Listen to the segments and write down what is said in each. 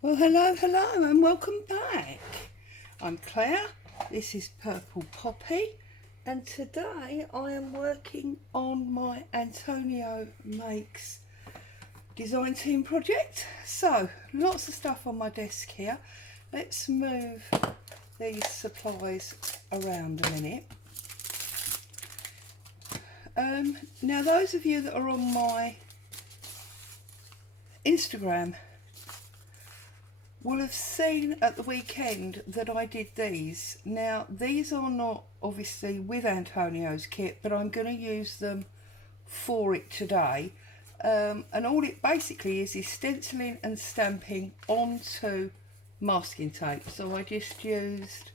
Well, hello, and welcome back. I'm Claire, this is Purple Poppy, and today I am working on my Antoniomakes design team project. So, lots of stuff on my desk here. Let's move these supplies around a minute. Now, those of you that are on my Instagram will have seen at the weekend that I did these. Now, these are not obviously with Antonio's kit, but I'm going to use them for it today. And all it basically is stenciling and stamping onto masking tape. So I just used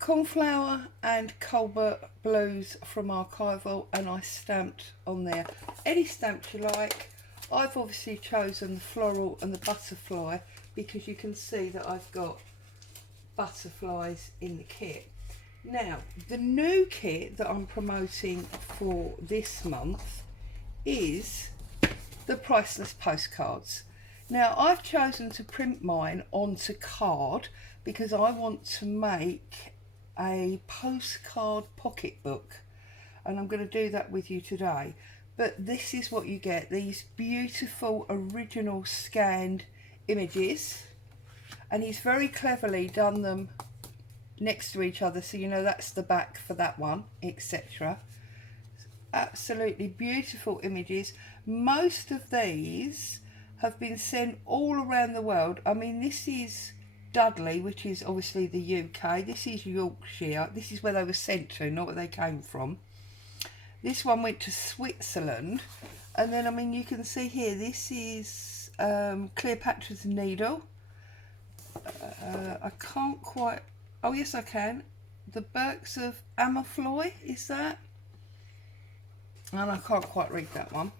cornflour and Colbert blues from Archival, and I stamped on there any stamps you like. I've obviously chosen the floral and the butterfly because you can see that I've got butterflies in the kit. Now, the new kit that I'm promoting for this month is the priceless postcards. Now, I've chosen to print mine onto card because I want to make a postcard pocketbook, and I'm going to do that with you today. But this is what you get, these beautiful original scanned images, and he's very cleverly done them next to each other, so you know that's the back for that one, etc. Absolutely beautiful images. Most of these have been sent all around the world. I mean, this is Dudley, which is obviously the UK. This is Yorkshire. This is where they were sent to, not where they came from. This one went to Switzerland, and then I mean you can see here this is Cleopatra's Needle. I can't quite, oh yes I can, the Berks of Amerfloy is that, and I can't quite read that one.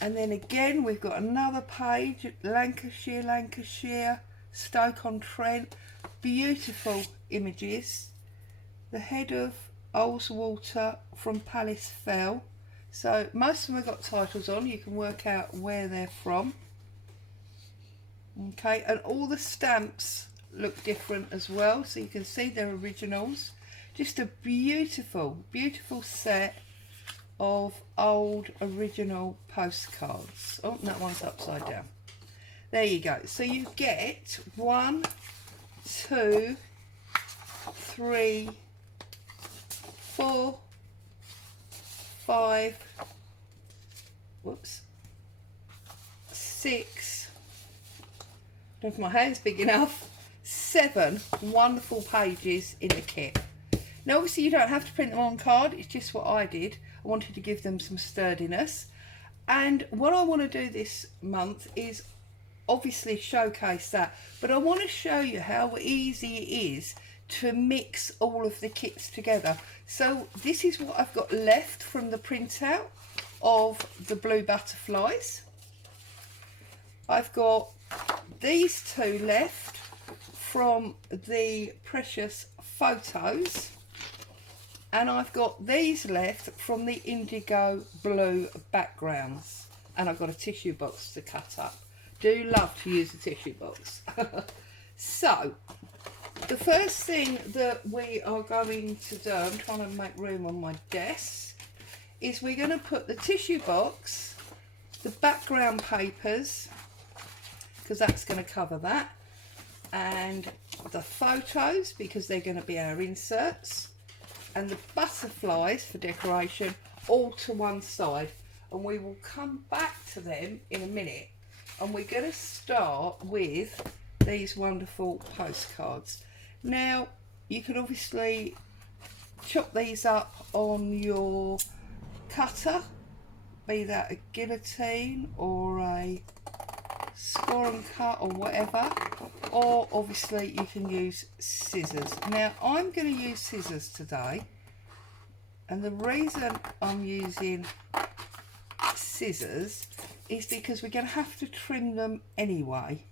And then again we've got another page, Lancashire, Stoke-on-Trent, beautiful images. The head of Ullswater from Palace Fell. So most of them have got titles on, you can work out where they're from. Okay, and all the stamps look different as well, so you can see they're originals. Just a beautiful, beautiful set of old original postcards. Oh, that one's upside down. There you go. So you get 1, 2, 3, 4, 5, whoops, 6, don't know if my hand's big enough, 7 wonderful pages in the kit. Now obviously you don't have to print them on card, it's just what I did. I wanted to give them some sturdiness, and what I want to do this month is obviously showcase that, but I want to show you how easy it is to mix all of the kits together. So this is what I've got left from the printout of the blue butterflies. I've got these 2 left from the precious photos, and I've got these left from the indigo blue backgrounds, and I've got a tissue box to cut up. Do love to use a tissue box. So the first thing that we are going to do, I'm trying to make room on my desk, is we're going to put the tissue box, the background papers, because that's going to cover that, and the photos, because they're going to be our inserts, and the butterflies for decoration, all to one side. And we will come back to them in a minute, and we're going to start with these wonderful postcards. Now you can obviously chop these up on your cutter, be that a guillotine or a score and cut or whatever, or obviously you can use scissors. Now I'm going to use scissors today, and the reason I'm using scissors is because we're going to have to trim them anyway.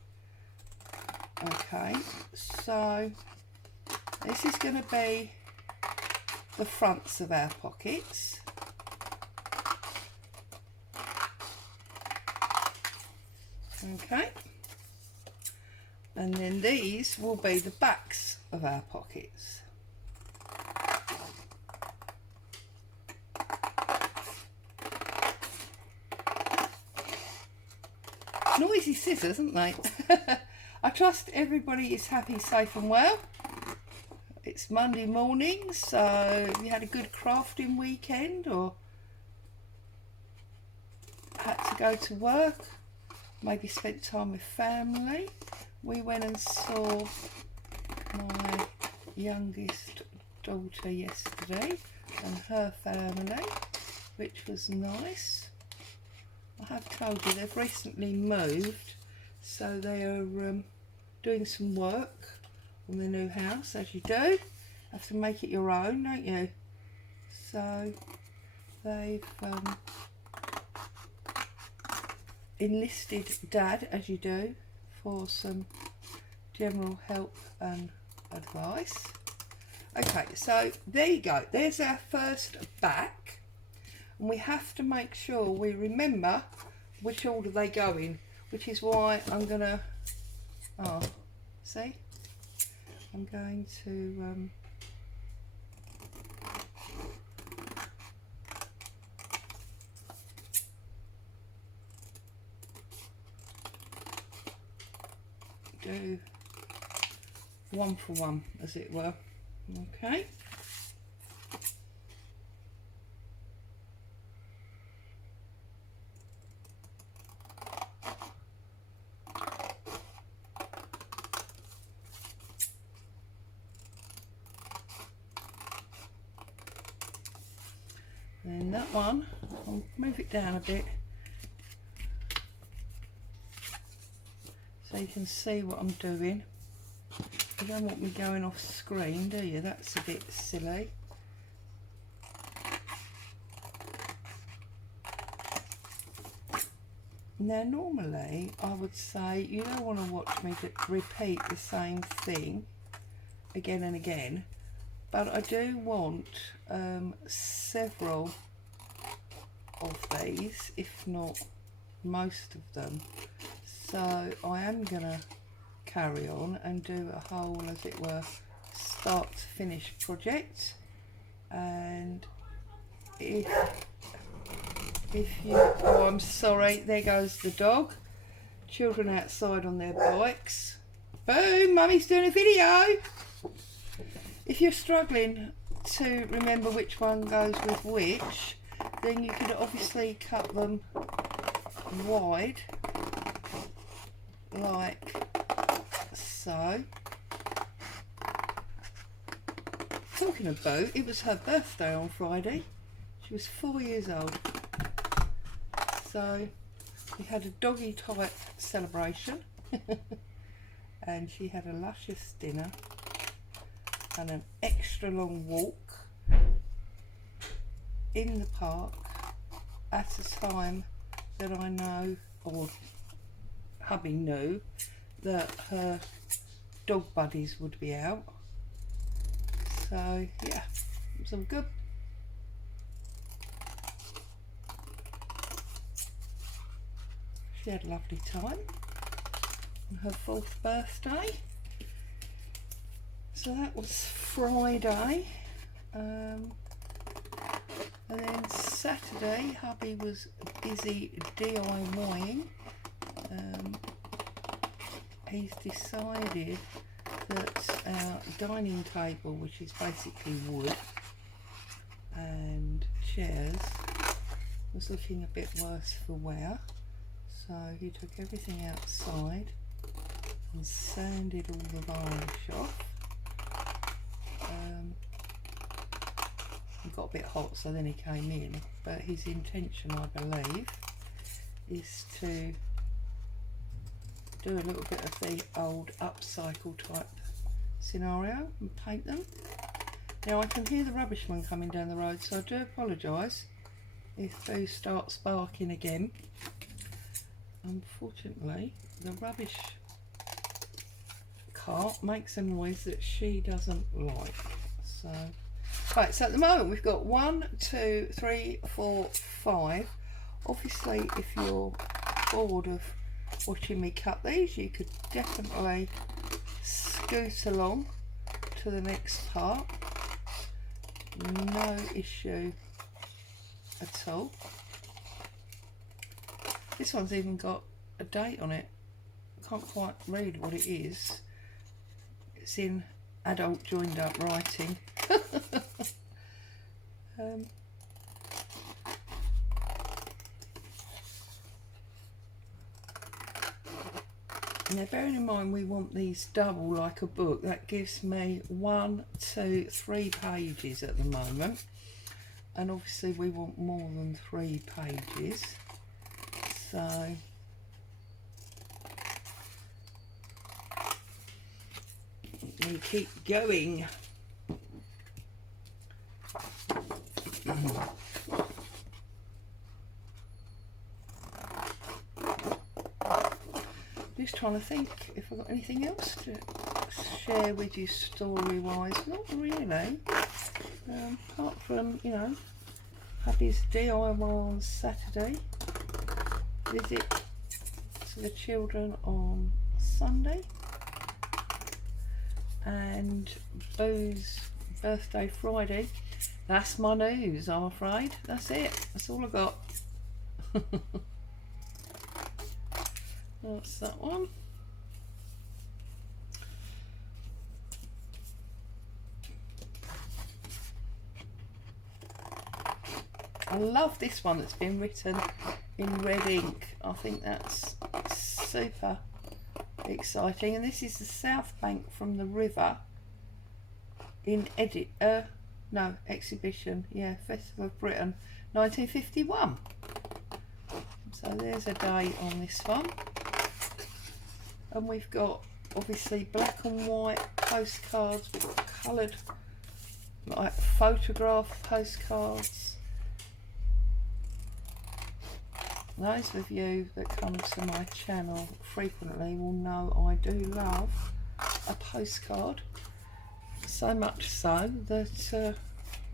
Okay, so this is going to be the fronts of our pockets. Okay, and then these will be the backs of our pockets. Noisy scissors, aren't they? I trust everybody is happy, safe and well. It's Monday morning, so you had a good crafting weekend or had to go to work, maybe spent time with family. We went and saw my youngest daughter yesterday and her family, which was nice. I have told you they've recently moved, so they are doing some work on the new house, as you do. Have to make it your own, don't you? So they've enlisted Dad, as you do, for some general help and advice. Okay, so there you go. There's our first back. And we have to make sure we remember which order they go in, which is why I'm gonna, see? I'm going to do one for one, as it were. Okay. And that one, I'll move it down a bit so you can see what I'm doing. You don't want me going off screen, do you? That's a bit silly. Now normally I would say you don't want to watch me repeat the same thing again and again, but I do want several of these, if not most of them, so I am gonna carry on and do a whole, as it were, start to finish project. And if you, oh, I'm sorry, there goes the dog. Children outside on their bikes. Boom, Mummy's doing a video. If you're struggling to remember which one goes with which, then you could obviously cut them wide, like so. Talking of Bo, it was her birthday on Friday. She was 4 years old. So we had a doggy type celebration and she had a luscious dinner and an extra long walk in the park at a time that I know, or hubby knew, that her dog buddies would be out. So yeah, it was all good. She had a lovely time on her 4th birthday. So that was Friday. And then Saturday, hubby was busy DIYing. He's decided that our dining table, which is basically wood and chairs, was looking a bit worse for wear. So he took everything outside and sanded all the varnish off. It got a bit hot, so then he came in, but his intention, I believe, is to do a little bit of the old upcycle type scenario and paint them. Now I can hear the rubbish man coming down the road, so I do apologise if those start sparking again. Unfortunately, the rubbish cart makes a noise that she doesn't like. So, right, so at the moment we've got 1, 2, 3, 4, 5. Obviously, if you're bored of watching me cut these, you could definitely scoot along to the next part. No issue at all. This one's even got a date on it. I can't quite read what it is. It's in adult joined up writing. Now bearing in mind we want these double like a book, that gives me 1, 2, 3 pages at the moment, and obviously we want more than 3 pages, so we keep going. Just trying to think if I've got anything else to share with you story wise. Not really, apart from, you know, Hubby's DIY on Saturday, visit to the children on Sunday, and Boo's birthday Friday. That's my news, I'm afraid. That's it, that's all I got. That's that one. I love this one that's been written in red ink. I think that's super exciting. And this is the South Bank from the River in exhibition. Yeah, Festival of Britain, 1951. So there's a date on this one. And we've got obviously black and white postcards, we've got coloured like photograph postcards. Those of you that come to my channel frequently will know I do love a postcard, so much so that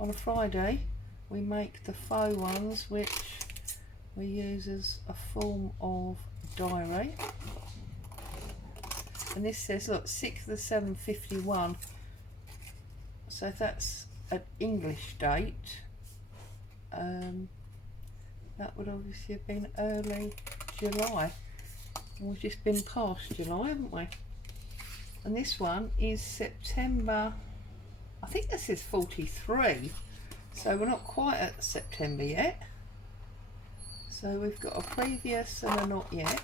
on a Friday we make the faux ones, which we use as a form of diary. And this says, look, 6th of 751, so if that's an English date, that would obviously have been early July. And we've just been past July, haven't we? And this one is September, I think this is 43, so we're not quite at September yet. So we've got a previous and a not yet.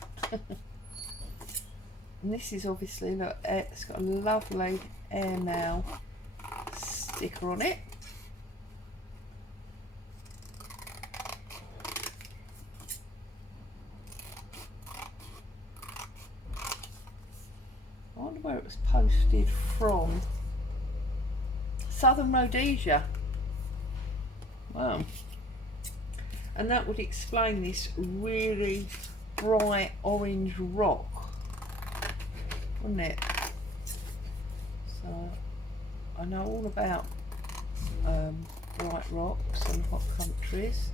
And this is obviously, look, it's got a lovely airmail sticker on it. I wonder where it was posted from. Southern Rhodesia. Wow. And that would explain this really bright orange rock, wouldn't it? So I know all about bright rocks and hot countries.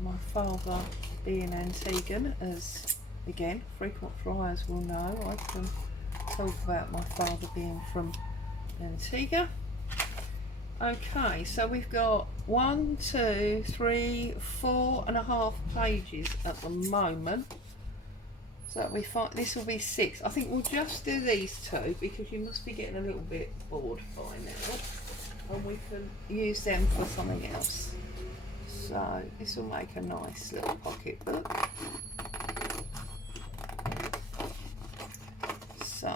My father being Antiguan, as again frequent flyers will know, I can talk about my father being from Antigua. Okay, so we've got 1, 2, 3, 4.5 pages at the moment. So we find this will be 6. I think we'll just do these 2 because you must be getting a little bit bored by now, and we can use them for something else. So this will make a nice little pocket book. So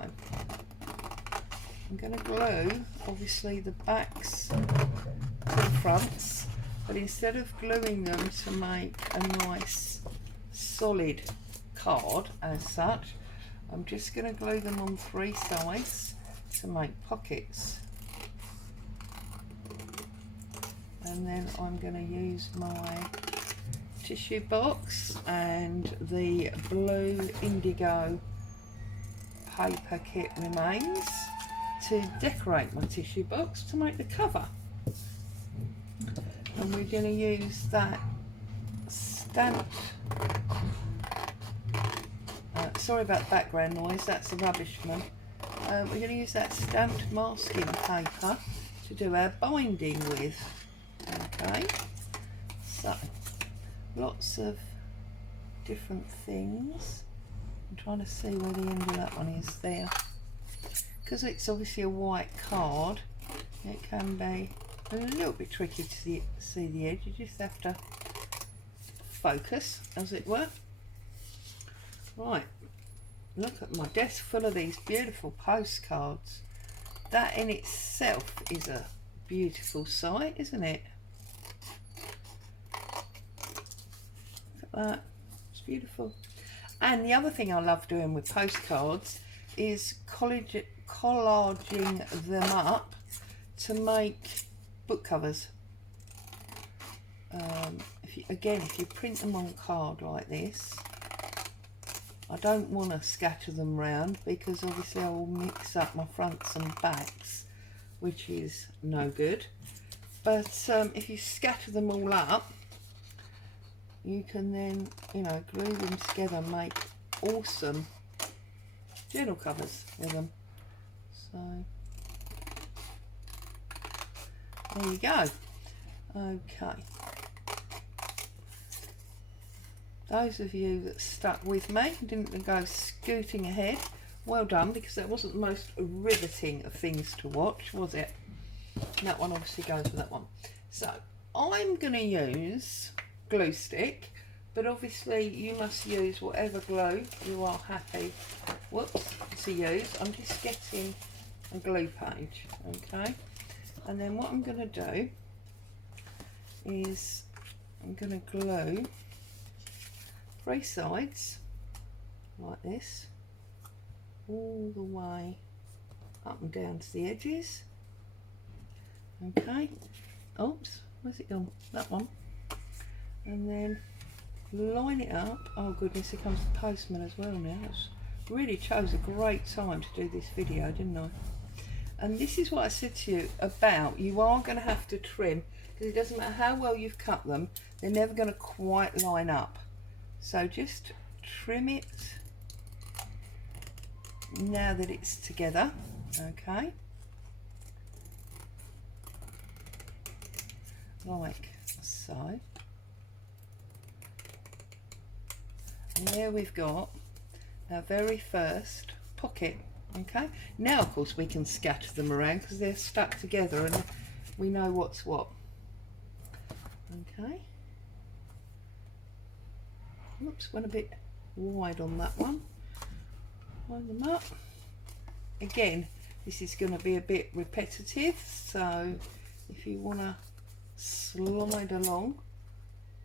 I'm going to glue obviously the backs to the fronts, but instead of gluing them to make a nice solid card as such, I'm just going to glue them on 3 sides to make pockets, and then I'm going to use my tissue box and the blue indigo paper kit remains to decorate my tissue box to make the cover. And we're going to use that stamped sorry about background noise, that's the rubbishman. We're going to use that stamped masking paper to do our binding with. Okay, so lots of different things. I'm trying to see where the end of that one is there. Because it's obviously a white card, it can be a little bit tricky to see the edge. You just have to focus, as it were. Right, look at my desk full of these beautiful postcards. That in itself is a beautiful sight, isn't it? Look at that, it's beautiful. And the other thing I love doing with postcards is collaging them up to make book covers. If you print them on card like this, I don't want to scatter them round because obviously I will mix up my fronts and backs, which is no good. But if you scatter them all up, you can then, you know, glue them together and make awesome journal covers with them. So there you go. Okay, those of you that stuck with me, didn't go scooting ahead, well done, because that wasn't the most riveting of things to watch, was it? And that one obviously goes with that one. So I'm going to use glue stick, but obviously you must use whatever glue you are happy to use. I'm just getting a glue page, okay? And then what I'm going to do is I'm going to glue 3 sides like this all the way up and down to the edges. Okay, oops, where's it gone? That one. And then line it up. Oh goodness, here comes the postman as well now. I really chose a great time to do this video, didn't I? And this is what I said to you about, you are going to have to trim, because it doesn't matter how well you've cut them, they're never going to quite line up. So just trim it now that it's together, okay? Like so. And there we've got our very first pocket, okay? Now of course we can scatter them around because they're stuck together and we know what's what. Okay. Oops, went a bit wide on that one. Line them up. Again, this is going to be a bit repetitive, so if you want to slide along,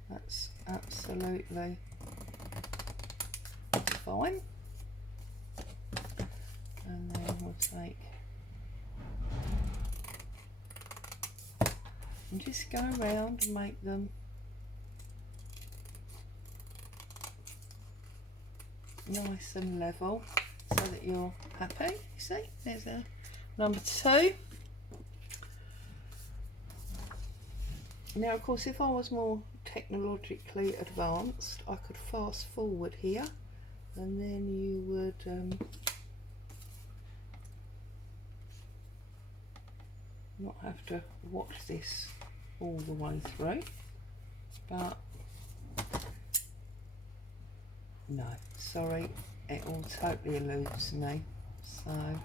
that's absolutely fine. And then we'll take and just go around and make them nice and level so that you're happy. You see, there's a number 2. Now of course if I was more technologically advanced I could fast forward here and then you would not have to watch this all the way through, but no, sorry, it all totally eludes me, so I'm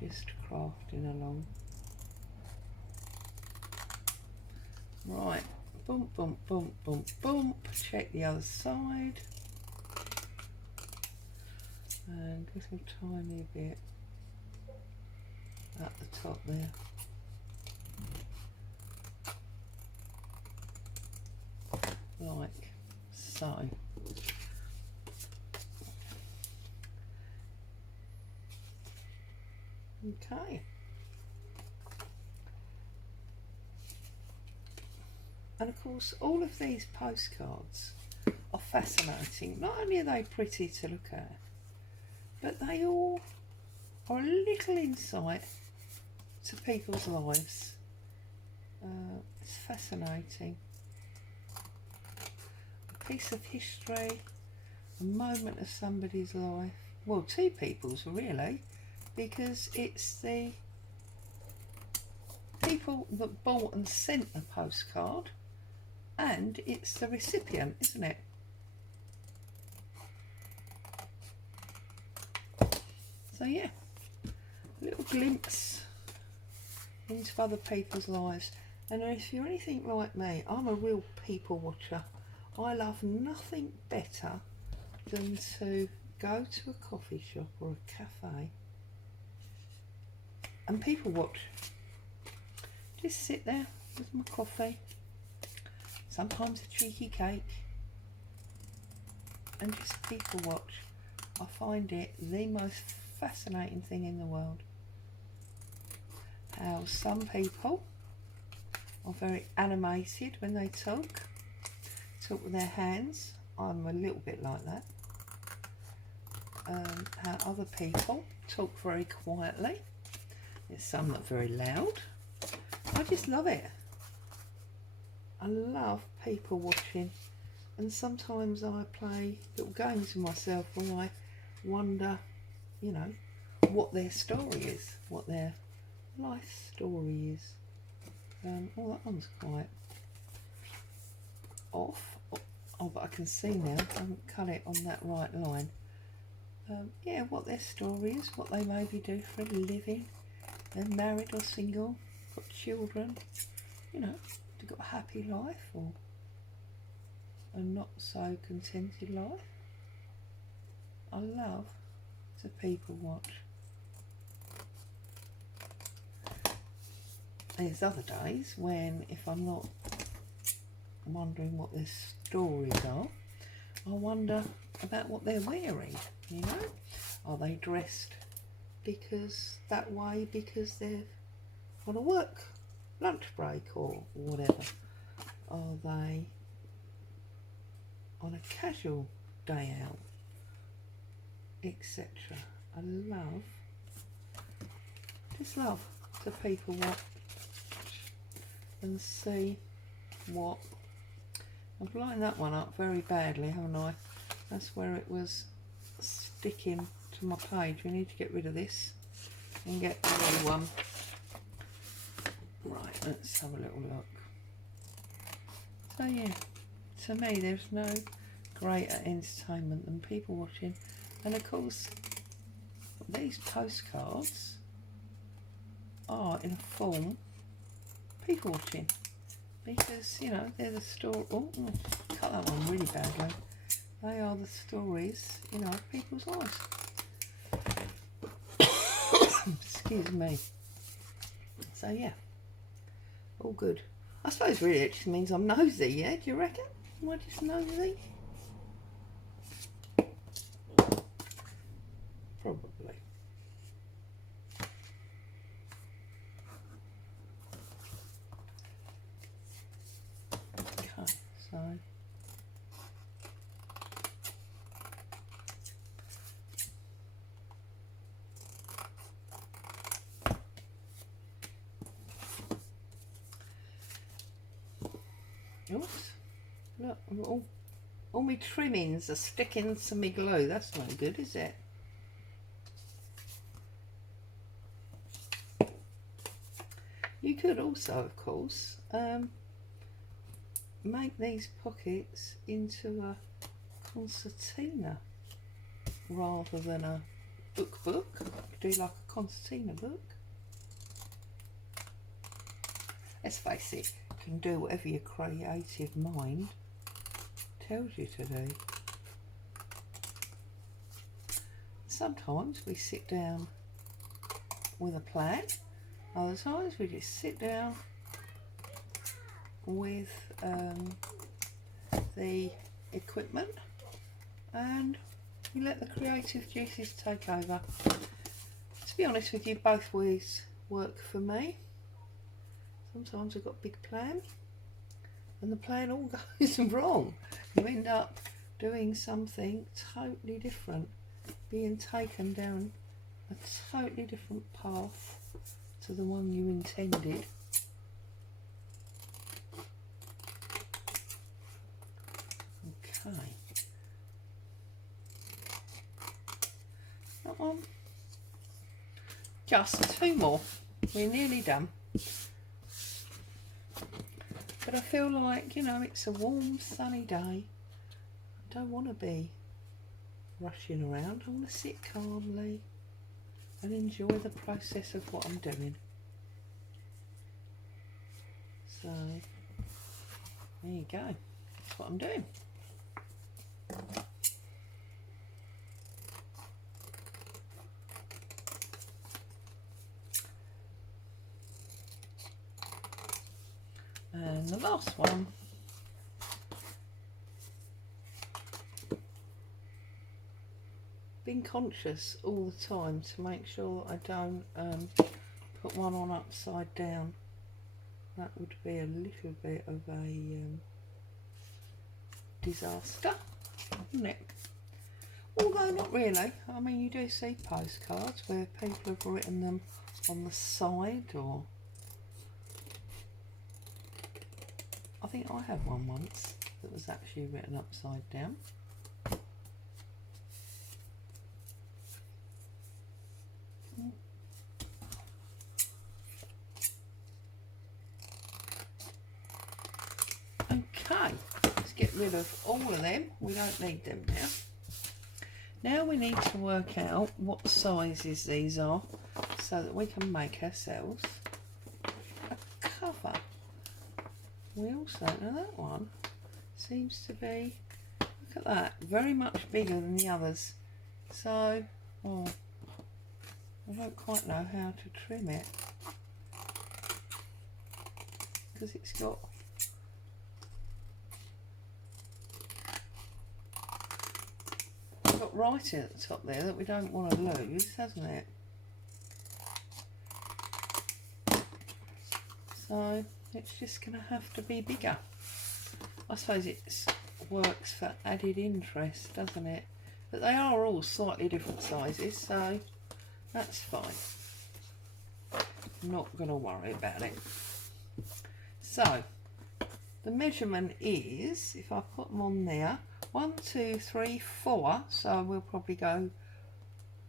just crafting along. Right, bump, bump, bump, bump, bump, check the other side, and just a tiny bit at the top there. Like so. Okay. And of course all of these postcards are fascinating. Not only are they pretty to look at, but they all are a little insight to people's lives. It's fascinating. A piece of history, a moment of somebody's life. Well, two people's really, because it's the people that bought and sent the postcard, and it's the recipient, isn't it? So yeah, a little glimpse into other people's lives. And if you're anything like me, I'm a real people watcher. I love nothing better than to go to a coffee shop or a cafe and people watch. Just sit there with my coffee, sometimes a cheeky cake, and just people watch. I find it the most fascinating thing in the world. How some people are very animated when they talk with their hands. I'm a little bit like that. How other people talk very quietly. There's some that are very loud. I just love it. I love people watching, and sometimes I play little games with myself where I wonder, you know, what their story is, what their life story is. Oh, that one's quite off. Oh, but I can see now, I haven't cut it on that right line. Yeah, what their story is, what they maybe do for a living. They're married or single, got children, you know, they've got a happy life or a not so contented life. I love to people watch. There's other days when, if I'm not wondering what their stories are, I wonder about what they're wearing, you know. Are they dressed because that way because they're on a work lunch break or whatever? Are they on a casual day out, etc.? I just love to people watch and see what. I've lined that one up very badly, haven't I? That's where it was sticking to my page. We need to get rid of this and get the other one. Right, let's have a little look. So yeah, to me there's no greater entertainment than people watching. And of course these postcards are in a form people watching, because you know they're the story. Oh, cut that one really badly. They are the stories, you know, of people's lives. Excuse me. So yeah, all good. I suppose really it just means I'm nosy, yeah? Do you reckon? Am I just nosy? Probably. Okay, so oops, look, all my trimmings are sticking to me glue. That's not good, is it? You could also, of course, make these pockets into a concertina rather than a book. Do like a concertina book. Let's face it, you can do whatever your creative mind tells you to do. Sometimes we sit down with a plan, other times we just sit down with the equipment and we let the creative juices take over. To be honest with you, both ways work for me. Sometimes I've got a big plan and the plan all goes wrong. You end up doing something totally different, being taken down a totally different path to the one you intended. Okay. on. Just 2 more. We're nearly done. But I feel like, you know, it's a warm, sunny day. I don't want to be rushing around. I want to sit calmly and enjoy the process of what I'm doing. So, there you go. That's what I'm doing. And the last one. Being conscious all the time to make sure I don't put one on upside down. That would be a little bit of a disaster, wouldn't it? Although not really. I mean, you do see postcards where people have written them on the side, or I think I had one once that was actually written upside down. Okay, let's get rid of all of them. We don't need them now. Now we need to work out what sizes these are so that we can make ourselves a cover. We also know that one seems to be, look at that, very much bigger than the others. So, I don't quite know how to trim it because it's got writing at the top there that we don't want to lose, hasn't it? So it's just going to have to be bigger. I suppose it works for added interest, doesn't it? But they are all slightly different sizes, so that's fine. Not going to worry about it. So the measurement is, if I put them on there, 1, 2, 3, 4. So we'll probably go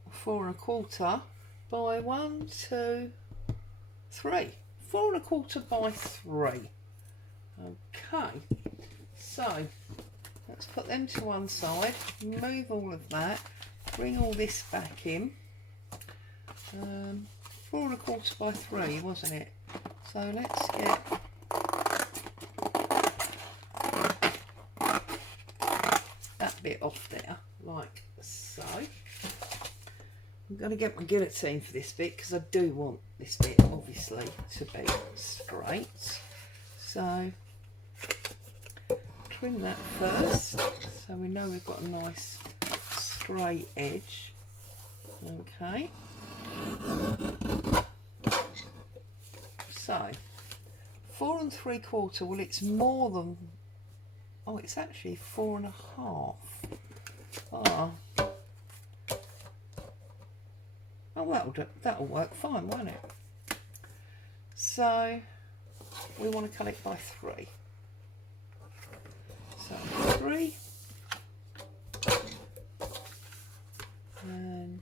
4 1/4 by 1, 2, 3. 4 1/4 by 3. Okay, so let's put them to one side, move all of that, bring all this back in. 4 1/4 by 3, wasn't it? So let's get that bit off there, like so. I'm going to get my guillotine for this bit because I do want this bit obviously to be straight. So trim that first so we know we've got a nice straight edge. Okay, so 4 3/4, well it's more than, oh it's actually 4 1/2. Oh, that'll work fine, won't it? So we want to cut it by 3. So 3 and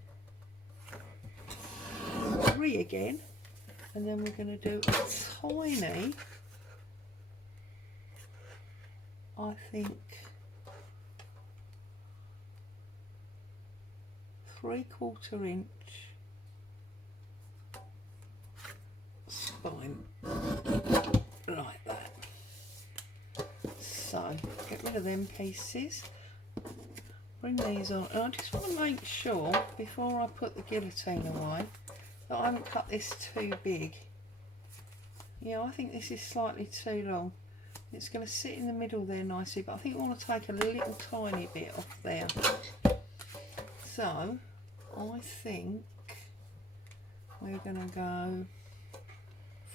3 again, and then we're going to do a tiny, I think 3/4 inch spine like that. So get rid of them pieces, bring these on, and I just want to make sure before I put the guillotine away that I haven't cut this too big. Yeah, I think this is slightly too long. It's going to sit in the middle there nicely, but I think I want to take a little tiny bit off there. So I think we're going to go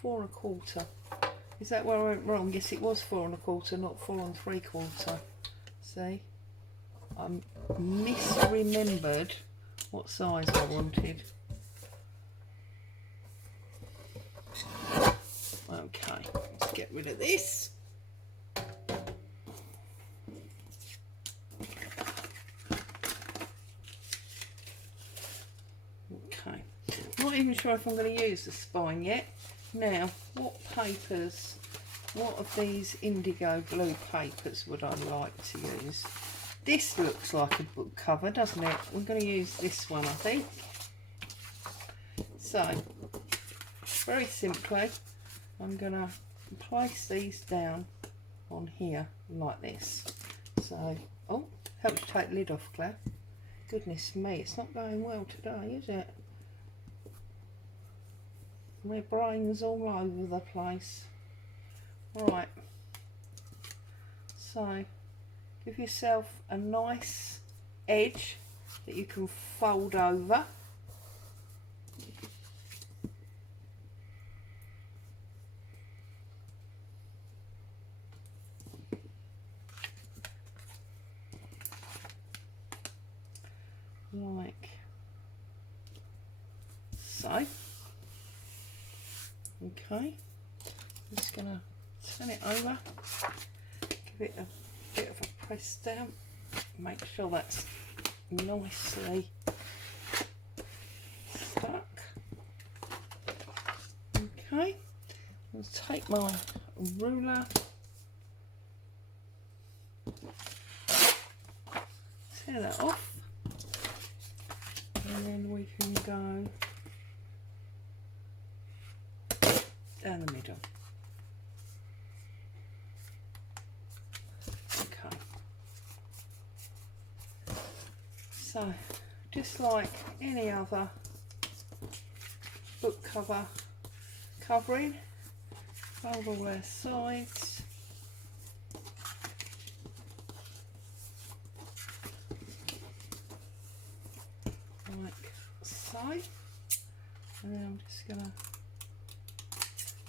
4 1/4. Is that where I went wrong? Yes, it was 4 1/4, not 4 3/4. See, I misremembered what size I wanted. Okay, let's get rid of this. Not even sure if I'm going to use the spine yet. Now, what papers, what of these indigo blue papers would I like to use? This looks like a book cover, doesn't it? We're going to use this one, I think. So, very simply, I'm going to place these down on here like this. So, oh, helps you take the lid off, Claire. Goodness me, it's not going well today, is it? My brain's all over the place. Right, so give yourself a nice edge that you can fold over. Like so. Okay, I'm just going to turn it over, give it a bit of a press down, make sure that's nicely stuck. Okay, I'll take my ruler, tear that off, and then we can go down the middle. Okay. So, just like any other book cover covering, fold all their sides. Like so. And then I'm just going to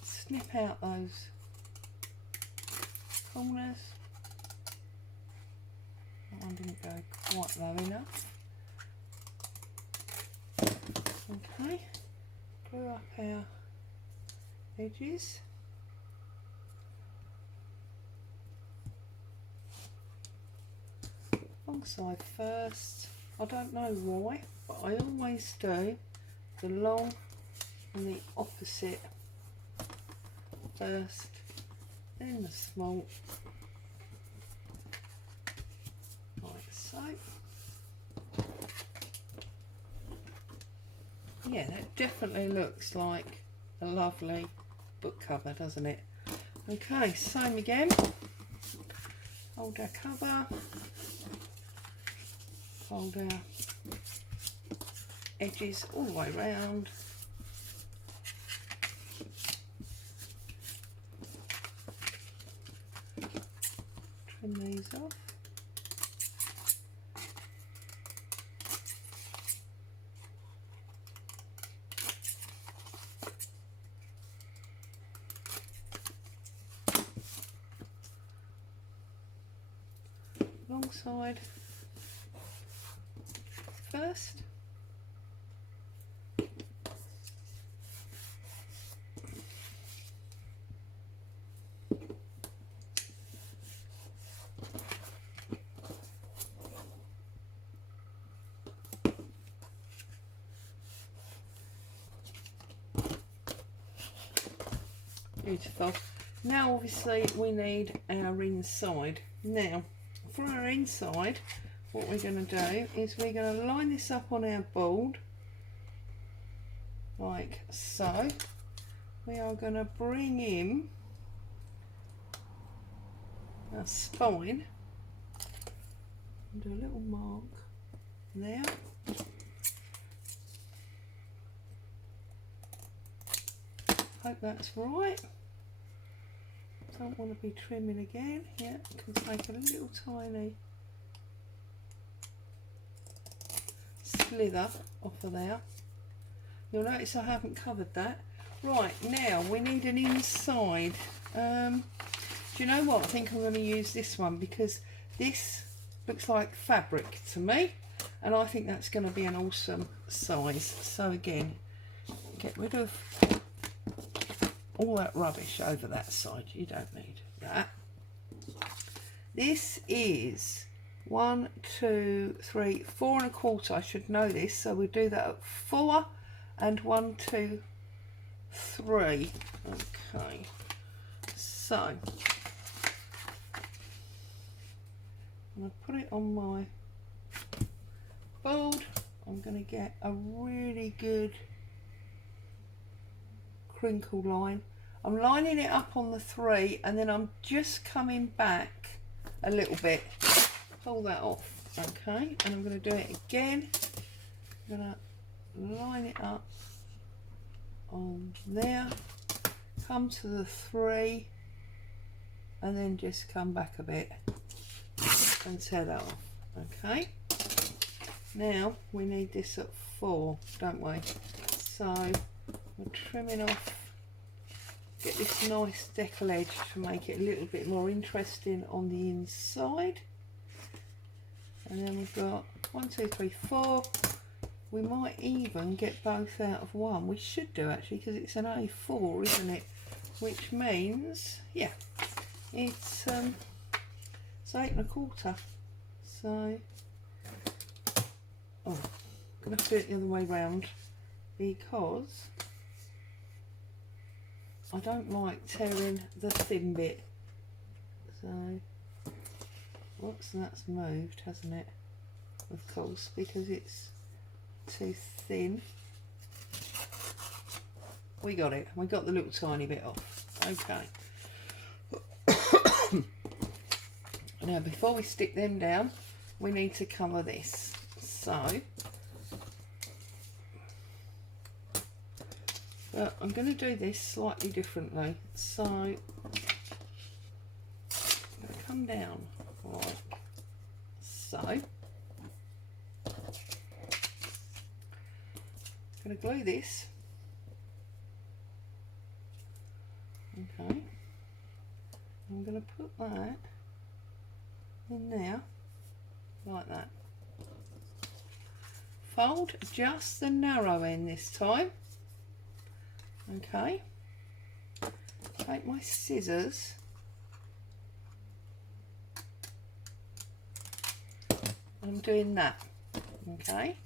snip out those corners. That one didn't go quite low enough. Okay, glue up our edges. Long side first. I don't know why, but I always do the long and the opposite first, then the small, like so. Yeah, that definitely looks like a lovely book cover, doesn't it? Okay, same again. Hold our cover, fold our edges all the way round. Trim these off. Long side first. Beautiful. Now obviously we need our inside. Now for our inside, what we're going to do is we're going to line this up on our board like so. We are going to bring in our spine and do a little mark there. Hope that's right. Don't want to be trimming again. Yeah, can take a little tiny slither off of there. You'll notice I haven't covered that. Right, now we need an inside. Do you know what? I think I'm going to use this one because this looks like fabric to me, and I think that's going to be an awesome size. So again, get rid of all that rubbish over that side. You don't need that. This is 1, 2, 3, 4 1/4. I should know this, so we'll do that at 4 and 1, 2, 3. Okay, so I'm going to put it on my board. I'm going to get a really good crinkle line. I'm lining it up on the 3 and then I'm just coming back a little bit. Pull that off. Okay, and I'm going to do it again. I'm going to line it up on there, come to the 3 and then just come back a bit and tear that off. Okay, now we need this at 4, don't we? So we're trimming off, get this nice decal edge to make it a little bit more interesting on the inside. And then we've got 1, 2, 3, 4. We might even get both out of one. We should do actually, because it's an A4, isn't it? Which means, yeah, it's 8 1/4. So, oh, I'm going to do it the other way round because I don't like tearing the thin bit. So, whoops, that's moved, hasn't it? Of course, because it's too thin. We got it. We got the little tiny bit off. Okay. Now, before we stick them down, we need to cover this. So, but I'm going to do this slightly differently. So, I'm going to come down like so. I'm going to glue this. Okay. I'm going to put that in there like that. Fold just the narrow end this time. Okay. Take my scissors and I'm doing that. Okay.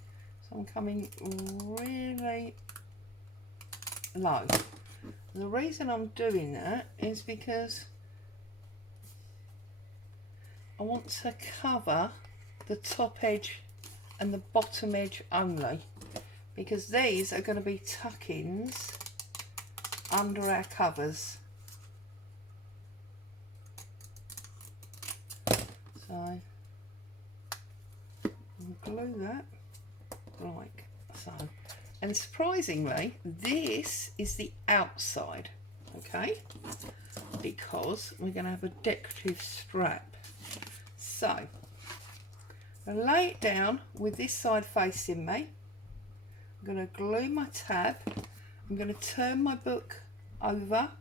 So I'm coming really low. And the reason I'm doing that is because I want to cover the top edge and the bottom edge only, because these are going to be tuck-ins under our covers. So I'll glue that like so. And surprisingly, this is the outside, okay, because we're going to have a decorative strap. So I'm going to lay it down with this side facing me. I'm going to glue my tab. I'm going to turn my book over.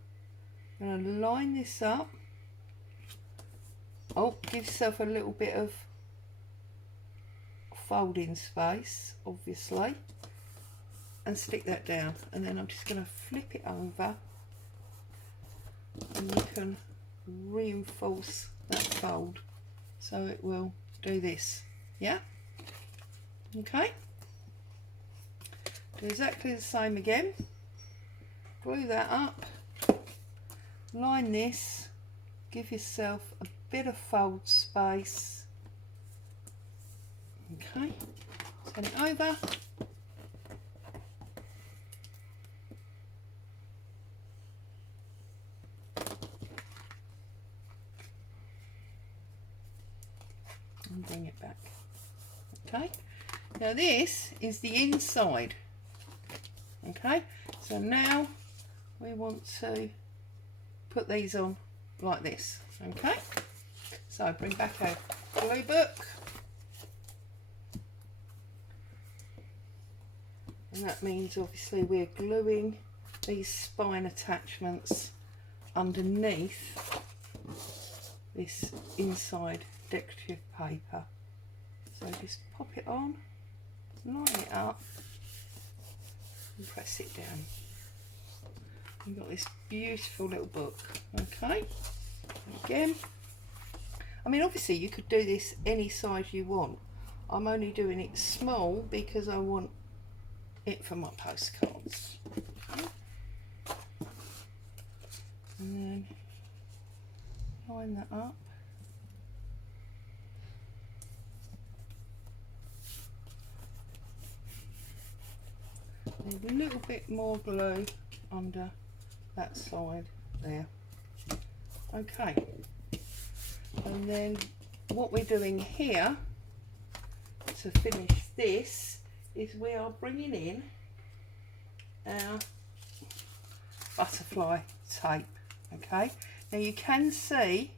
I'm going to line this up. Oh, give yourself a little bit of folding space, obviously, and stick that down. And then I'm just going to flip it over and you can reinforce that fold so it will do this. Yeah, okay, do exactly the same again. Glue that up, line this, give yourself a bit of fold space. Okay, turn it over. And bring it back. Okay, now this is the inside. Okay, so now we want to put these on like this. Okay, so bring back our glue book, and that means obviously we're gluing these spine attachments underneath this inside decorative paper. So just pop it on, line it up and press it down. You've got this beautiful little book. Okay, again, I mean obviously you could do this any size you want. I'm only doing it small because I want it for my postcards. Okay. And then line that up. Need a little bit more glue under that side there. Okay, and then what we're doing here to finish this is we are bringing in our butterfly tape. Okay, now you can see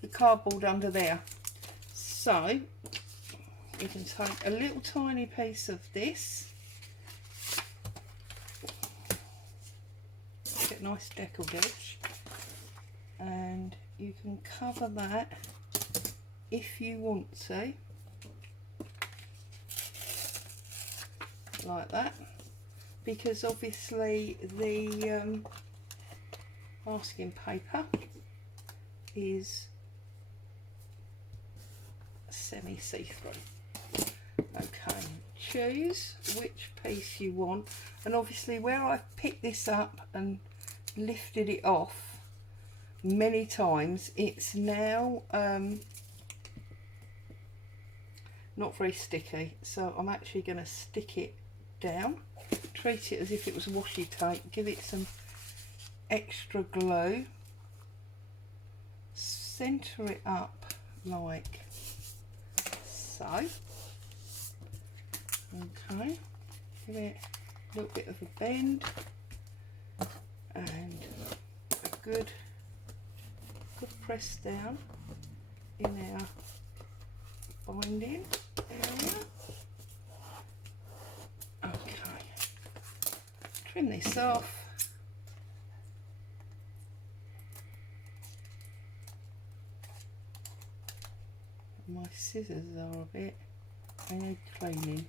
the cardboard under there, so you can take a little tiny piece of this, get a nice decal dish, and you can cover that if you want to, like that, because obviously the masking paper is semi see-through. Okay, choose which piece you want, and obviously where I've picked this up and lifted it off many times, it's now not very sticky, so I'm actually going to stick it down, treat it as if it was washi tape, give it some extra glue, centre it up like so. Okay, give it a little bit of a bend and a good press down in our binding area. Okay, trim this off. My scissors are a bit, they need cleaning.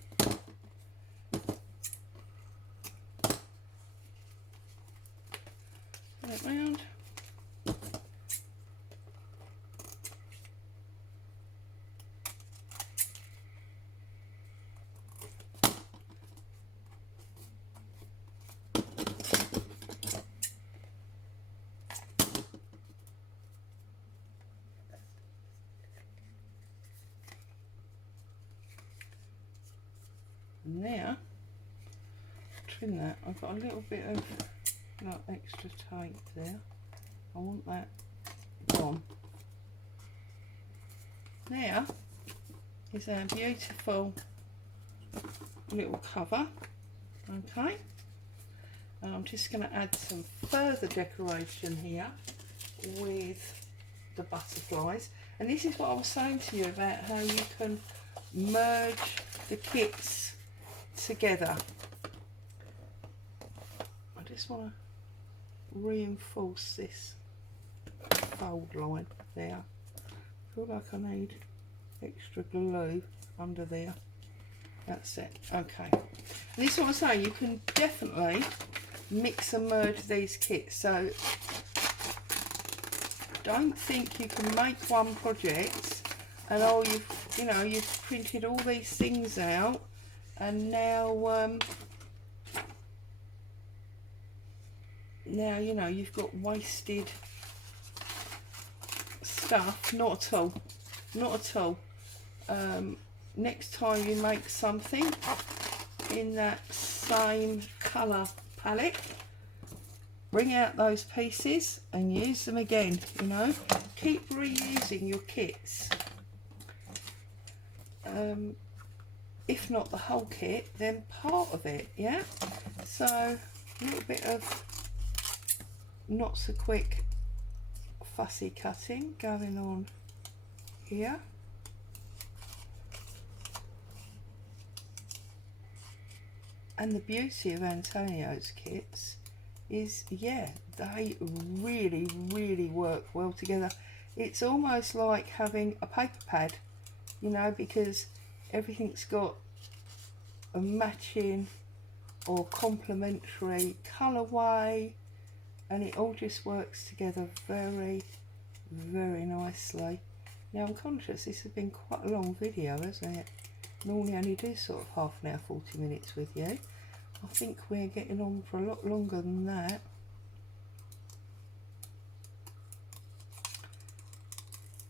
Turn it round. And now, trim that. I've got a little bit of like extra tape there. I want that gone. Now is our beautiful little cover. Okay, and I'm just going to add some further decoration here with the butterflies. And this is what I was saying to you about how you can merge the kits together. I just want to reinforce this fold line there. I feel like I need extra glue under there. That's it. Okay, and this is what I'm saying, you can definitely mix and merge these kits, so don't think you can make one project and oh, you've printed all these things out and now you've got wasted stuff. Not at all, not at all. Next time you make something in that same colour palette, bring out those pieces and use them again. Keep reusing your kits. If not the whole kit, then part of it. Yeah, so a little bit of not so quick fussy cutting going on here. And the beauty of Antonio's kits is, yeah, they really work well together. It's almost like having a paper pad, because everything's got a matching or complementary colourway, and it all just works together very nicely. Now I'm conscious this has been quite a long video, hasn't it? Normally I only do sort of half an hour, 40 minutes with you, I think we're getting on for a lot longer than that.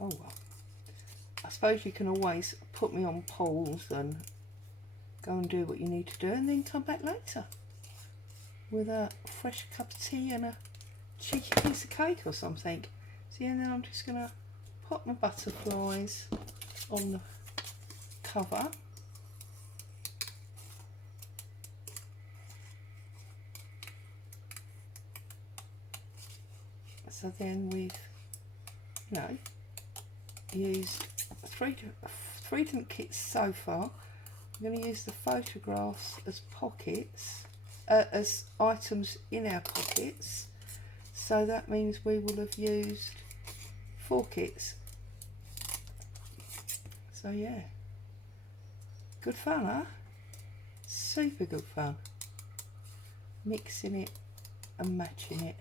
Oh well. I suppose you can always put me on pause and go and do what you need to do and then come back later with a fresh cup of tea and a cheeky piece of cake or something. So yeah, now I'm just going to pop my butterflies on the cover. So then we've, you know, used three different kits so far. I'm going to use the photographs as pockets, as items in our pockets. So that means we will have used 4 kits. So yeah, good fun, huh? Super good fun. Mixing it and matching it.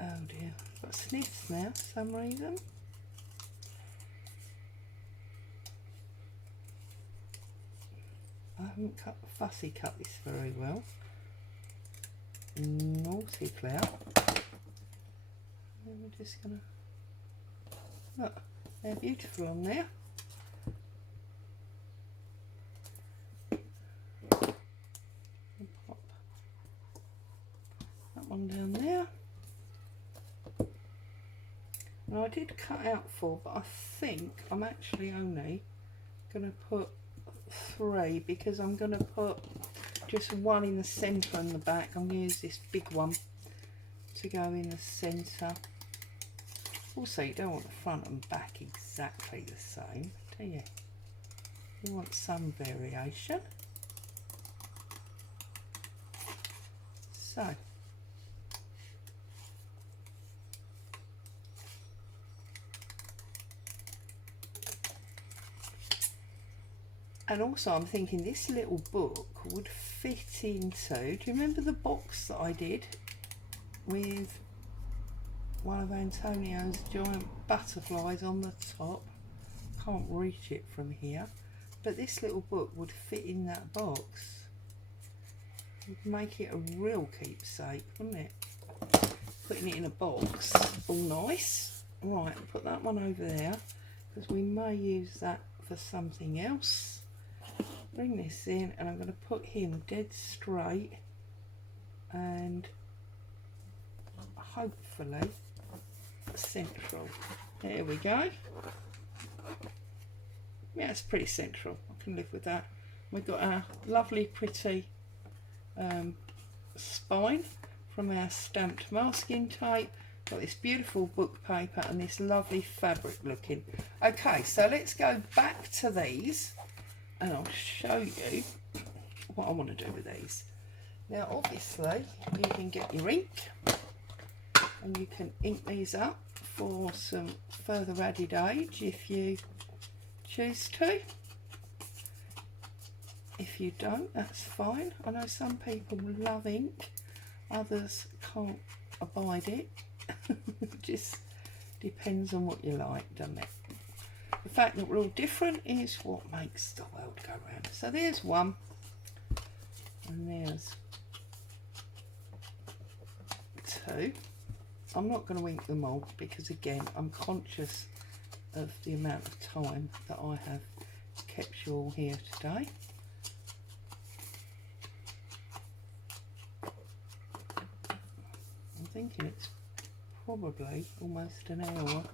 Oh dear, I've got sniffs now for some reason. I haven't fussy cut this very well. Naughty Claire. And we're just gonna look, they're beautiful on there. Pop that one down there. Now I did cut out 4, but I think I'm actually only going to put 3 because I'm going to put just 1 in the centre and the back. I'm going to use this big one to go in the centre. Also, you don't want the front and back exactly the same, do you? You want some variation. So, and also I'm thinking this little book would fit into, do you remember the box that I did with one of Antonio's giant butterflies on the top? Can't reach it from here, but this little book would fit in that box. Would make it a real keepsake, wouldn't it? Putting it in a box, all nice. Right, put that one over there because we may use that for something else. Bring this in and I'm going to put him dead straight and hopefully central. There we go. Yeah, it's pretty central. I can live with that. We've got our lovely pretty spine from our stamped masking tape. Got this beautiful book paper and this lovely fabric looking. Okay, so let's go back to these and I'll show you what I want to do with these. Now obviously you can get your ink and you can ink these up for some further added age if you choose to. If you don't, that's fine. I know some people love ink, others can't abide it. It just depends on what you like, doesn't it? The fact that we're all different is what makes the world go round. So there's one, and there's 2. I'm not going to ink them all because again I'm conscious of the amount of time that I have kept you all here today. I'm thinking it's probably almost an hour,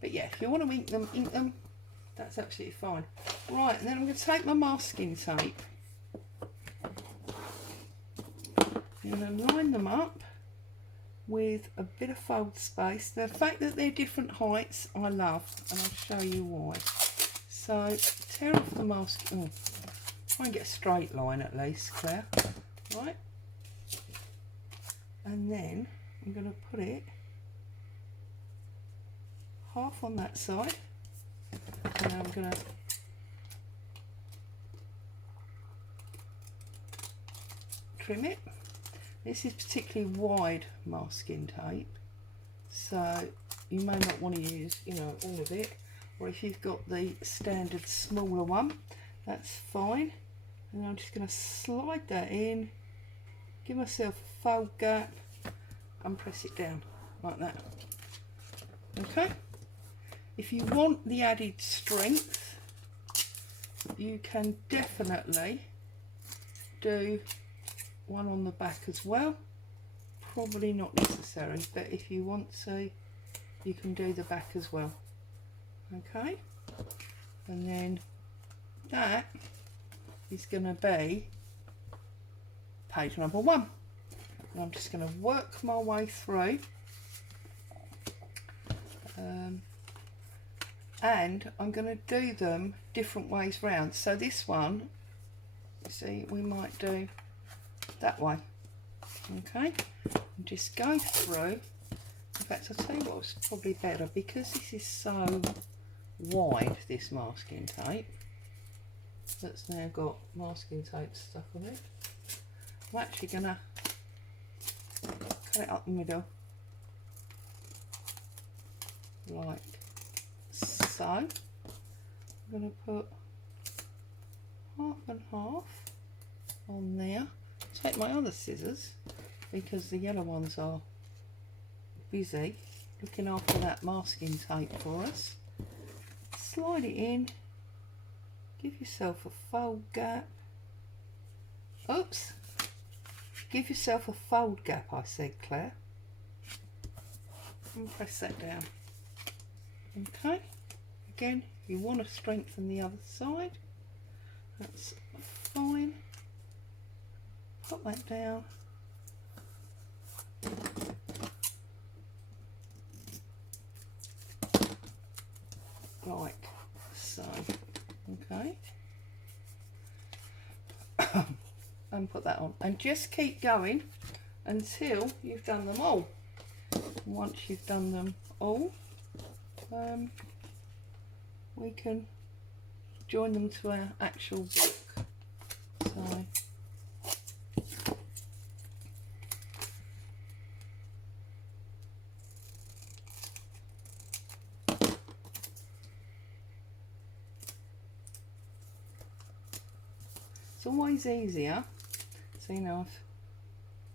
but yeah, if you want to ink them, that's absolutely fine. Right, and then I'm going to take my masking tape and I'm going to line them up with a bit of fold space. The fact that they're different heights I love, and I'll show you why. So tear off the mask. Oh, try and get a straight line at least, Claire. Right, and then I'm going to put it half on that side, and I'm going to trim it. This is particularly wide masking tape, so you may not want to use, you know, all of it, or if you've got the standard smaller one, That's fine. And I'm just going to slide that in, give myself a fold gap and press it down like that. Okay. If you want the added strength, you can definitely do one on the back as well. Probably not necessary, but if you want to, you can do the back as well. Okay, and then that is going to be page number 1. And I'm just going to work my way through, and I'm going to do them different ways round. So this one, you see, we might do that way. Okay, and just go through. In fact, I'll tell you what's probably better, because this is so wide, this masking tape that's now got masking tape stuck on it. I'm actually going to cut it up the middle like so. I'm going to put half and half on there. Take my other scissors, because the yellow ones are busy looking after that masking tape for us. Slide it in, give yourself a fold gap. Oops, give yourself a fold gap, I said, Claire, and press that down. Okay, again, you want to strengthen the other side. That's fine. Put that down. Like so. Okay. And put that on. And just keep going until you've done them all. Once you've done them all, we can join them to our actual book. So it's always easier. So, you know,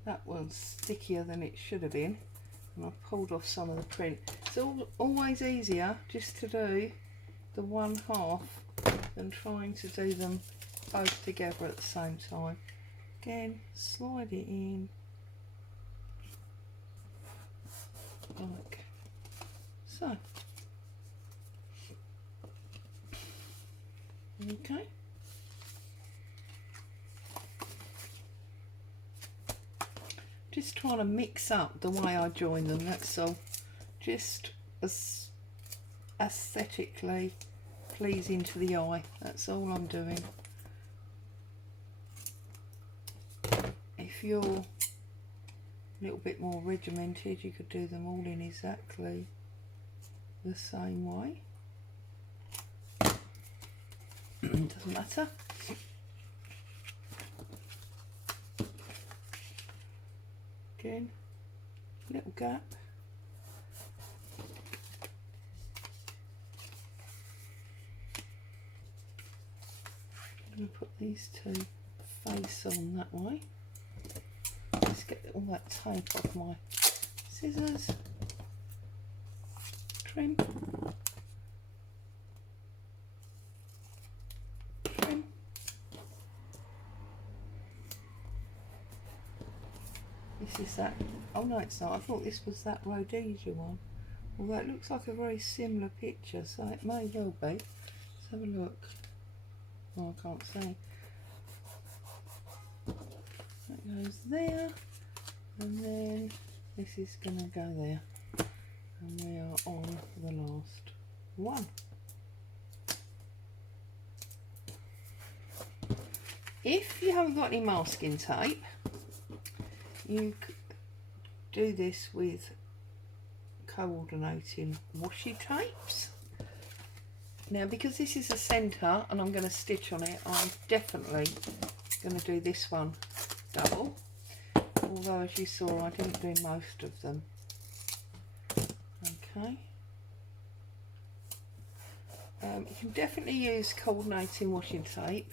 that one's stickier than it should have been, and I've pulled off some of the print. It's always easier just to do the one half than trying to do them both together at the same time. Again, slide it in like so. Okay. Just trying to mix up the way I join them, that's all. Just as aesthetically pleasing to the eye, that's all I'm doing. If you're a little bit more regimented, you could do them all in exactly the same way. Doesn't matter. Again, little gap. I'm going to put these two face on that way. Let's get all that tape off my scissors. Trim. Trim. This is that, oh no it's not, I thought this was that Rhodesia one. Although it looks like a very similar picture, so it may well be. Let's have a look. Oh, I can't see. That goes there, and then this is going to go there. And we are on the last one. If you haven't got any masking tape, you do this with coordinating washi tapes. Now, because this is a centre and I'm going to stitch on it, I'm definitely going to do this one double, although as you saw I didn't do most of them. Okay, You can definitely use coordinating washing tape.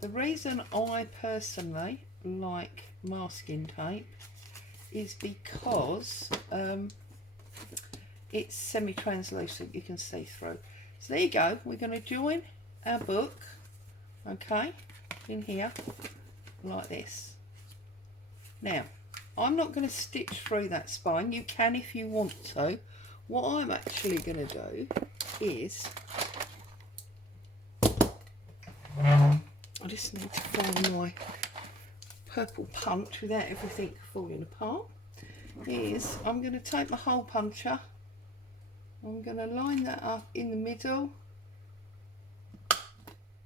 The reason I personally like masking tape is because it's semi-translucent, you can see through. So there you go, we're going to join our book, okay, in here like this. Now, I'm not going to stitch through that spine. You can if you want to. What I'm actually going to do is, I just need to find my purple punch without everything falling apart, is I'm going to take my hole puncher, I'm going to line that up in the middle,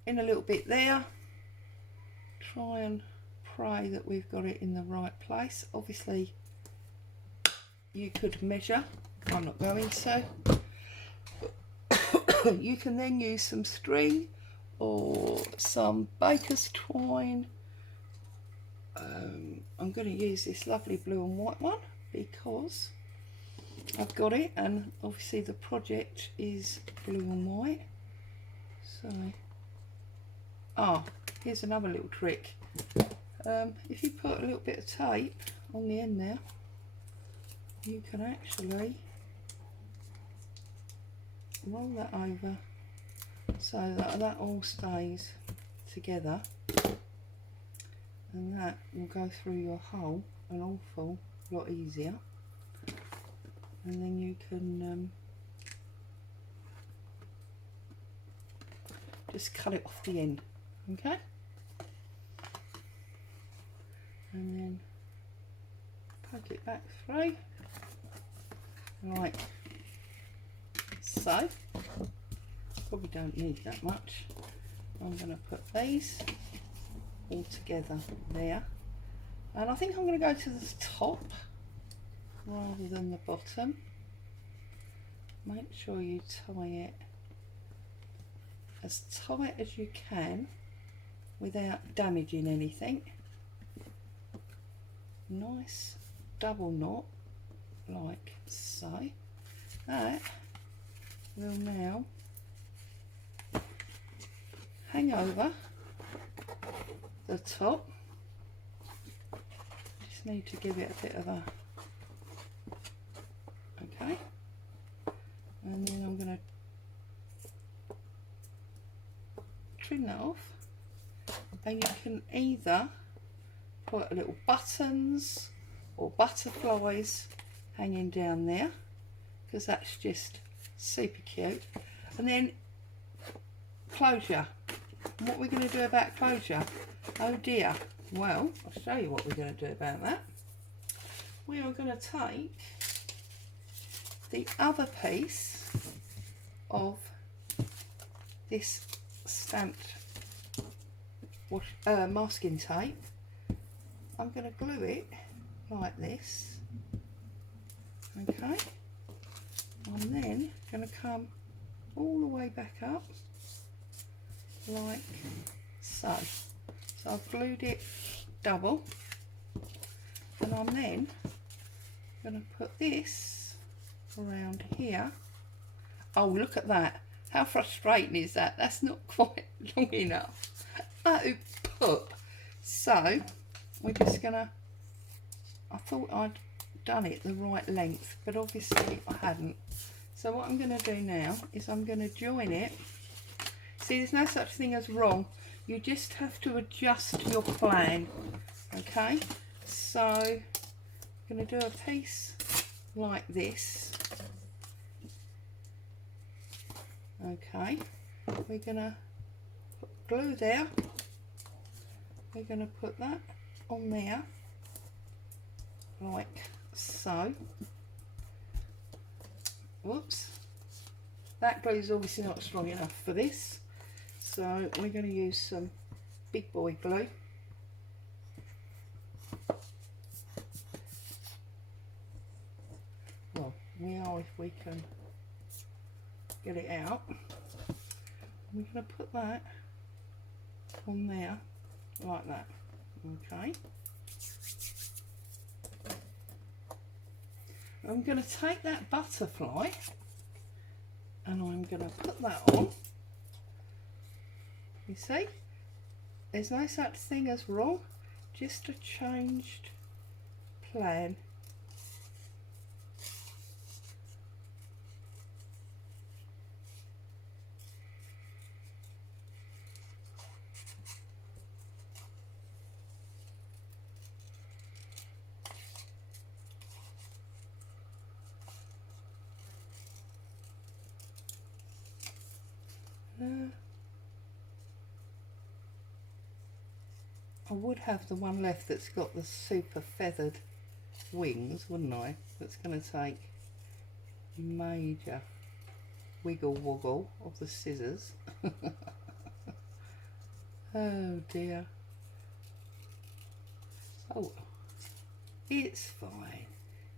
in a little bit there, try and pray that we've got it in the right place. Obviously you could measure, I'm not going to. You can then use some string or some baker's twine. I'm going to use this lovely blue and white one because I've got it, and obviously the project is blue and white. So, here's another little trick. If you put a little bit of tape on the end there, you can actually roll that over so that that all stays together, and that will go through your hole an awful lot easier, and then you can just cut it off the end, okay, and then poke it back through like so. Probably don't need that much. I'm going to put these all together there, and I think I'm going to go to the top rather than the bottom. Make sure you tie it as tight as you can without damaging anything. Nice double knot like so. That will now hang over the top. Just need to give it a bit of a, okay, and then I'm going to trim that off, and you can either put little buttons or butterflies hanging down there, because that's just super cute. And then closure. What we're going to do about closure? Oh dear. Well, I'll show you what we're going to do about that. We are going to take the other piece of this stamped masking tape. I'm going to glue it like this, okay, I'm then going to come all the way back up like so. So I've glued it double, and I'm then going to put this around here. Oh, look at that, how frustrating is that? That's not quite long enough. Oh, poop. So we're just gonna, I thought I'd done it the right length, but obviously I hadn't. So what I'm going to do now is I'm going to join it. See, there's no such thing as wrong, you just have to adjust your plan, okay? So I'm going to do a piece like this, okay, we're going to put glue there, we're going to put that on there like so. Whoops, that glue is obviously not strong enough for this, so we're going to use some big boy glue. Well, we are if we can get it out. We're going to put that on there like that, okay. I'm going to take that butterfly and I'm going to put that on You see? There's no such thing as wrong, just a changed plan. I would have the one left that's got the super feathered wings, wouldn't I? That's going to take major wiggle woggle of the scissors. Oh dear. Oh, it's fine.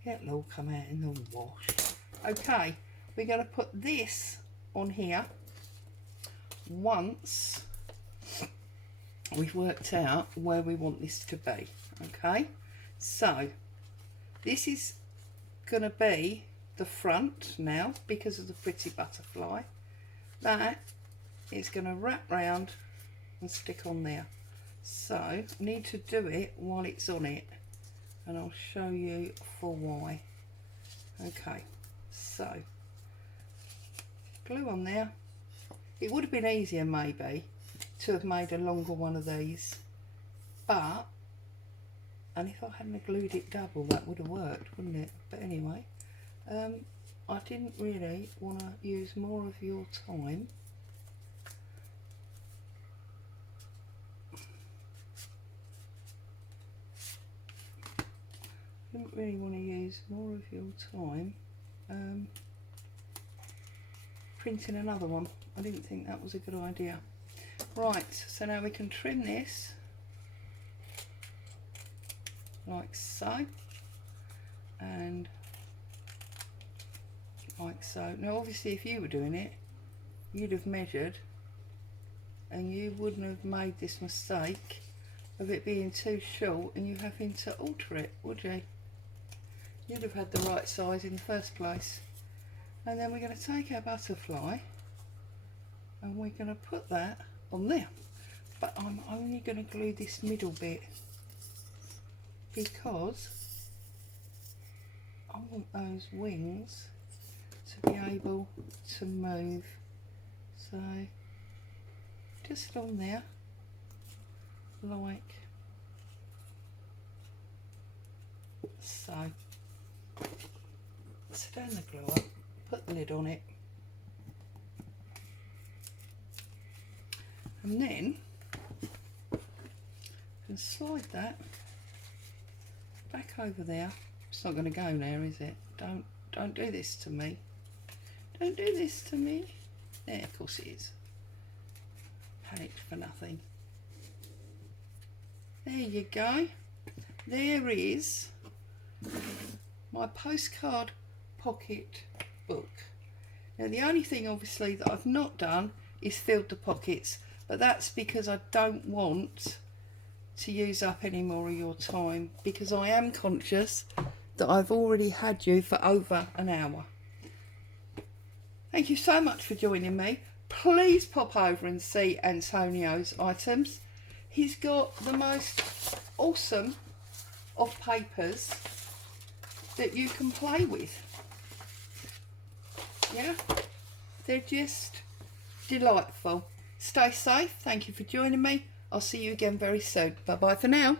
It'll all come out in the wash. Okay, we're going to put this on here once we've worked out where we want this to be. Okay, so this is going to be the front now because of the pretty butterfly. That is going to wrap round and stick on there. So I need to do it while it's on it, and I'll show you for why. Okay, so glue on there. It would have been easier maybe to have made a longer one of these, but, and if I hadn't glued it double, that would have worked, wouldn't it? But anyway, I didn't really want to use more of your time. Didn't really want to use more of your time printing another one. I didn't think that was a good idea. Right, so now we can trim this like so and like so. Now obviously if you were doing it, you'd have measured and you wouldn't have made this mistake of it being too short and you having to alter it, would you? You'd have had the right size in the first place. And then we're going to take our butterfly and we're going to put that on there, but I'm only going to glue this middle bit because I want those wings to be able to move. So just on there like so. Turn the glue up, put the lid on it, and then you can slide that back over there. It's not going to go now, is it? Don't do this to me. Don't do this to me. There, of course it is. Panicked for nothing. There you go. There is my postcard pocket book. Now the only thing obviously that I've not done is filled the pockets, but that's because I don't want to use up any more of your time, because I am conscious that I've already had you for over an hour. Thank you so much for joining me. Please pop over and see Antonio's items. He's got the most awesome of papers that you can play with. Yeah, they're just delightful. Stay safe. Thank you for joining me. I'll see you again very soon. Bye bye for now.